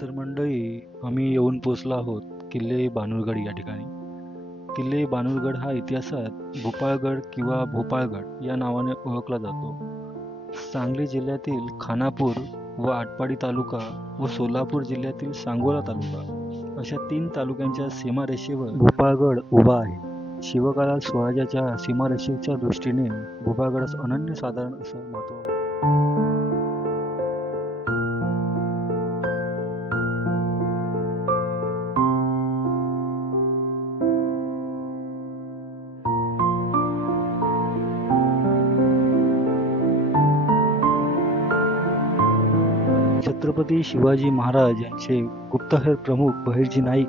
तर मंडळी, आम्ही येऊन पोचलो आहोत किल्ले बानुरगड या ठिकाणी. किल्ले बानुरगड हा इतिहासात भोपाळगड किंवा भोपाळगड या नावाने ओळखला जातो. सांगली जिल्ह्यातील खानापूर व आटपाडी तालुका व सोलापूर जिल्ह्यातील सांगोला तालुका अशा 3 तालुक्यांच्या सीमारेषेवर भोपाळगड उभा आहे. शिवकालीन स्वराज्याच्या सीमारेषेच्या दृष्टीने भोपाळगडास अनन्यसाधारण असं महत्त्व आहे. छत्रपती शिवाजी महाराज यांचे गुप्तहेर प्रमुख बहिर्जी नाईक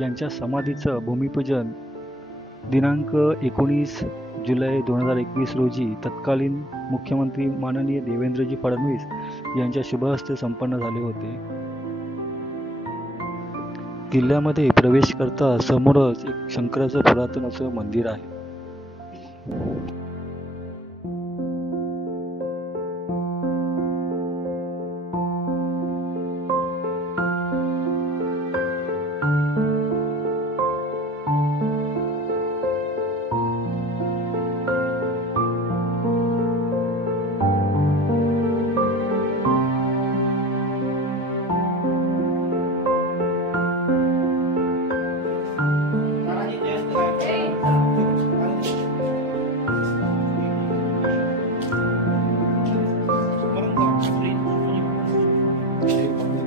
यांच्या समाधीचं भूमिपूजन दिनांक 19 जुलै 2021 रोजी तत्कालीन मुख्यमंत्री माननीय देवेंद्रजी फडणवीस यांच्या शुभहस्ते संपन्न झाले होते. किल्ल्यामध्ये प्रवेश करता समोरच एक शंकराचं पुरातन असं मंदिर आहे.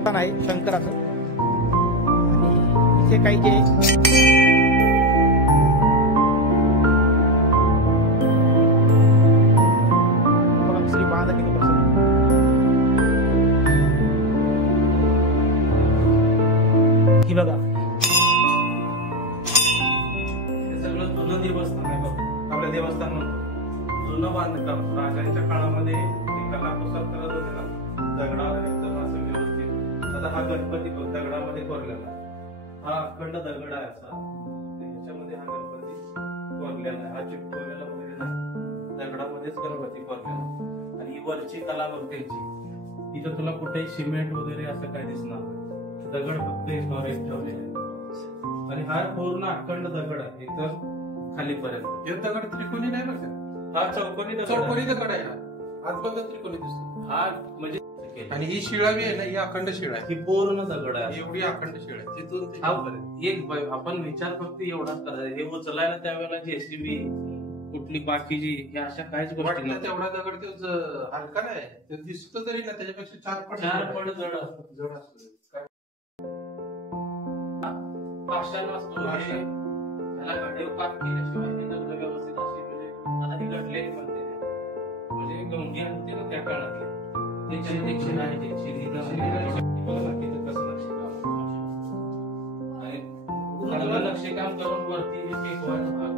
आहे शंकराचं आणि इथे काही जे श्री बांधणी ही बघा, हे सगळं जुनं देवस्थान आहे बघ. आपल्या देवस्थान म्हणतो जुनं बांधकाम राजांच्या काळामध्ये कलाकुसर करत होते ना, दगडावर एकदम असं व्यवस्थित. आता हा गणपती दगडामध्ये कोरलेला, हा अखंड दगड आहे असा, त्याच्यामध्ये हा गणपती कोरलेला आहे. हा चिटकवलेला वगैरे नाही, दगडामध्येच गणपती कोरलेला. आणि ही वरची कला बघ त्यांची, इथं तुला कुठेही सिमेंट वगैरे असं काय दिसणार नाही, दगड फक्त एकावर एक ठेवलेले. आणि हा पूर्ण अखंड दगड आहे एकदम खालीपर्यंत. हे दगड त्रिकोणी नाही बरं का, हा चौकोनी दगड आहे. आजपर्यंत त्रिकोणी दिसतो हा म्हणजे. आणि ही शिळा बी आहे ना, ही अखंड शिळा आहे. ही पूर्ण दगड आहे, एवढी अखंड शिळा आहे. तिथून ते आपण विचार फक्त एवढाच करायचा, हे उचलायला त्यावेळेला जेसीबी कुठली बाकीची हे अशा काहीच गोष्टी वाटतं नाही. तेवढा दगड ते हलका नाही, ते दिसतो तरी ना त्याच्यापेक्षा 4 पट जड असतो. जड असतो. पाषाण असतो, ह्याला घडीव काम केल्याशिवाय हे दगड व्यवस्थित असे म्हणजे आता ही घडलेली म्हणते, म्हणजे गंगी होते ना त्या काळातले त्याच्या दक्षिण आहे ते शिरीला बाकीचं कसं नक्षीकाम करून वरती हे टेकवायचा भाग,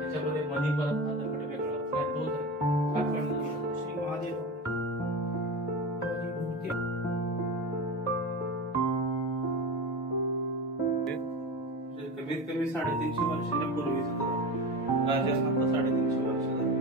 त्याच्यामध्ये मधी परत हा दगड वेगळा काय तो श्री महादेव कमीत कमी 350 वर्षाच्या पूर्वीच राजा 350 वर्ष झाले.